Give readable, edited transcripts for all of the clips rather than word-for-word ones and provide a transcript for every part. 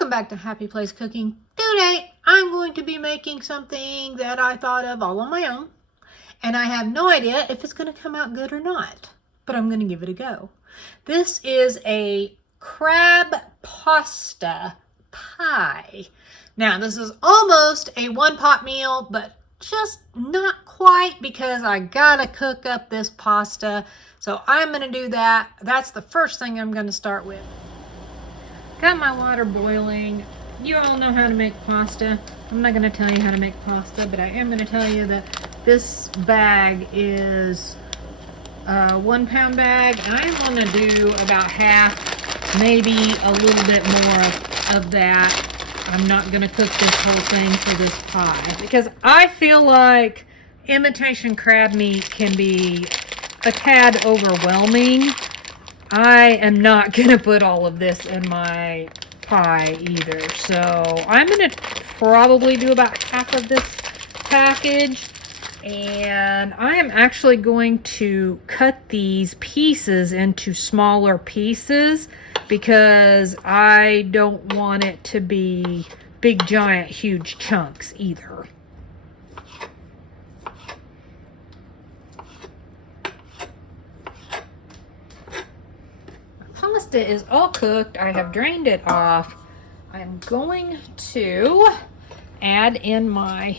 Welcome back to Happy Place Cooking. Today I'm going to be making something that I thought of all on my own, and I have no idea if it's going to come out good or not, but I'm going to give it a go. This is a crab pasta pie. Now this is almost a one-pot meal, but just not quite because I gotta cook up this pasta. So I'm going to do that. That's the first thing I'm going to start with. Got my water boiling. You all know how to make pasta. I'm not going to tell you how to make pasta, but I am going to tell you that this bag is a 1 pound bag. I'm going to do about half, maybe a little bit more of that. I'm not going to cook this whole thing for this pie because I feel like imitation crab meat can be a tad overwhelming. I am not going to put all of this in my pie either. So I'm going to probably do about half of this package. And I am actually going to cut these pieces into smaller pieces because I don't want it to be big, giant, huge chunks either. Pasta is all cooked. I have drained it off. I'm going to add in my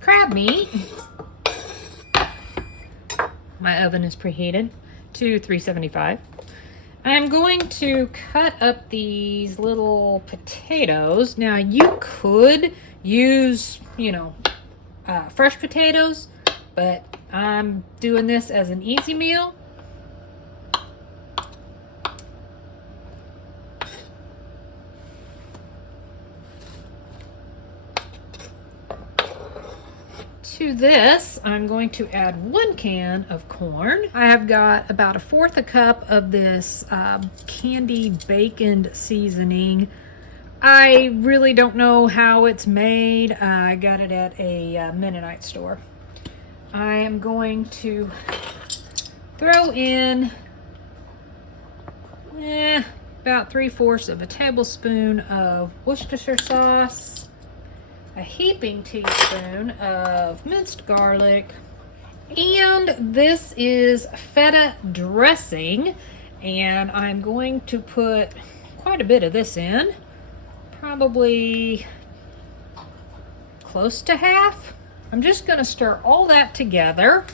crab meat. My oven is preheated to 375. I'm going to cut up these little potatoes. Now you could use, fresh potatoes, but I'm doing this as an easy meal. To this, I'm going to add 1 can of corn. I have got about 1/4 a cup of this candied bacon seasoning. I really don't know how it's made. I got it at a Mennonite store. I am going to throw in about 3/4 of a tablespoon of Worcestershire sauce, a heaping teaspoon of minced garlic, and this is feta dressing, and I'm going to put quite a bit of this in, probably close to half. I'm just going to stir all that together.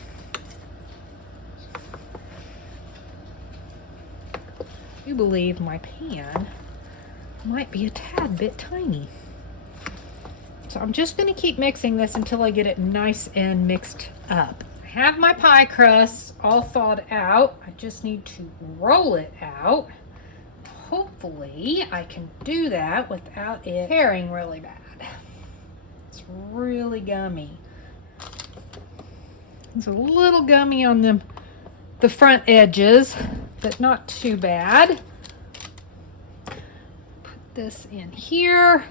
I believe my pan might be a tad bit tiny. So I'm just going to keep mixing this until I get it nice and mixed up. I have my pie crust all thawed out. I just need to roll it out. Hopefully I can do that without it tearing really bad. It's really gummy. It's a little gummy on the front edges, but not too bad. Put this in here.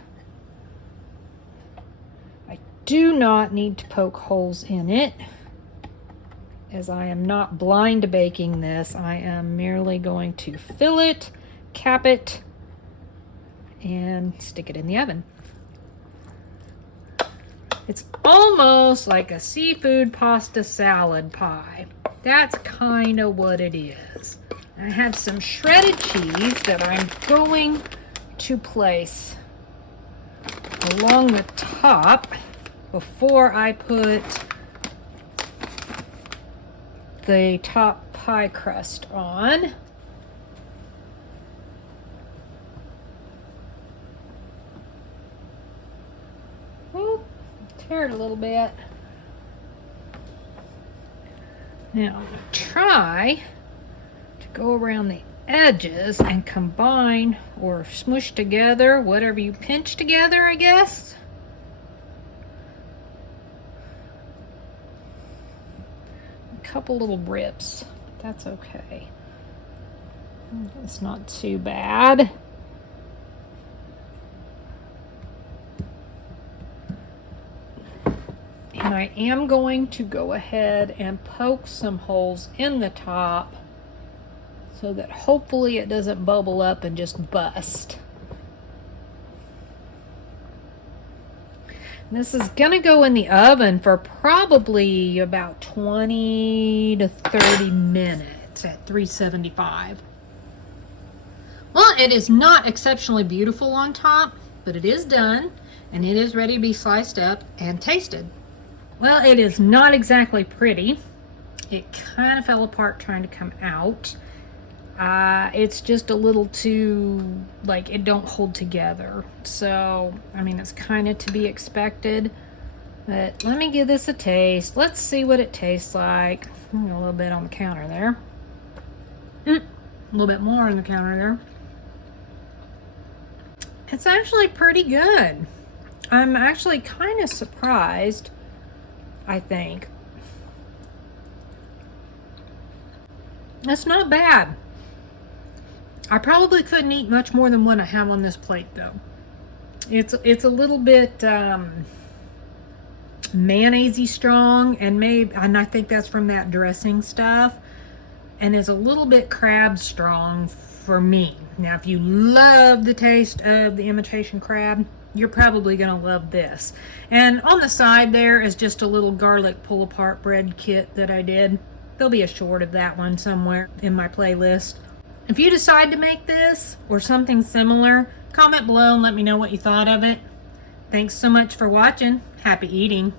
Do not need to poke holes in it, as I am not blind baking this. I am merely going to fill it, cap it, and stick it in the oven. It's almost like a seafood pasta salad pie. That's kind of what it is. I have some shredded cheese that I'm going to place along the top before I put the top pie crust on. Oop, tear it a little bit. Now I'm going to try to go around the edges and combine or smush together whatever you pinch together, I guess. Couple little rips. That's okay. It's not too bad. And I am going to go ahead and poke some holes in the top so that hopefully it doesn't bubble up and just bust. This is gonna go in the oven for probably about 20 to 30 minutes at 375. Well, it is not exceptionally beautiful on top, but it is done, and it is ready to be sliced up and tasted. Well, it is not exactly pretty. It kind of fell apart trying to come out. It's just a little too, like, it don't hold together. So, I mean, it's kind of to be expected. But let me give this a taste. Let's see what it tastes like. A little bit on the counter there. A little bit more on the counter there. It's actually pretty good. I'm actually kind of surprised, I think. It's not bad. I probably couldn't eat much more than what I have on this plate, though. It's a little bit mayonnaise-y strong, and I think that's from that dressing stuff, and is a little bit crab strong for me. Now, if you love the taste of the imitation crab, you're probably gonna love this. And on the side there is just a little garlic pull-apart bread kit that I did. There'll be a short of that one somewhere in my playlist. If you decide to make this or something similar, comment below and let me know what you thought of it. Thanks so much for watching. Happy eating.